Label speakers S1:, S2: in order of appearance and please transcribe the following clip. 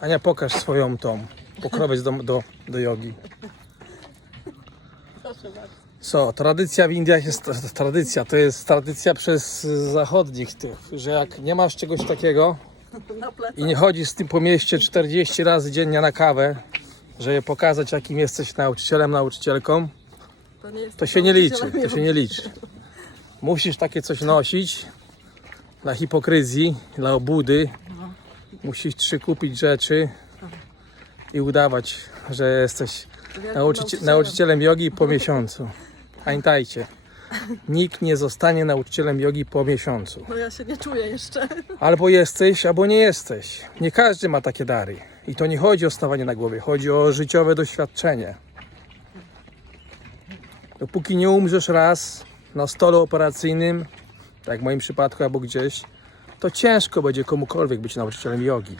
S1: Ania, pokaż swoją tą pokrowiec do, do, do jogi.
S2: Proszę bardzo.
S1: Co, tradycja w Indiach jest tradycja, to jest tradycja przez zachodnich tych, że jak nie masz czegoś takiego i nie chodzisz z tym po mieście 40 razy dziennie na kawę, żeby pokazać jakim jesteś nauczycielem, nauczycielką,
S2: To,
S1: to się nie liczy, to się nie liczy. Musisz takie coś nosić dla hipokryzji, dla obudy. Musisz trzy kupić rzeczy i udawać, że jesteś nauczyci-
S2: nauczycielem.
S1: jogi po miesiącu. Pamiętajcie, nikt nie zostanie nauczycielem jogi po miesiącu.
S2: No ja się nie czuję jeszcze.
S1: Albo jesteś, albo nie jesteś. Nie każdy ma takie dary. I to nie chodzi o stawanie na głowie, chodzi o życiowe doświadczenie. Dopóki nie umrzesz raz na stole operacyjnym, tak w moim przypadku albo gdzieś, to ciężko będzie komukolwiek być nauczycielem jogi.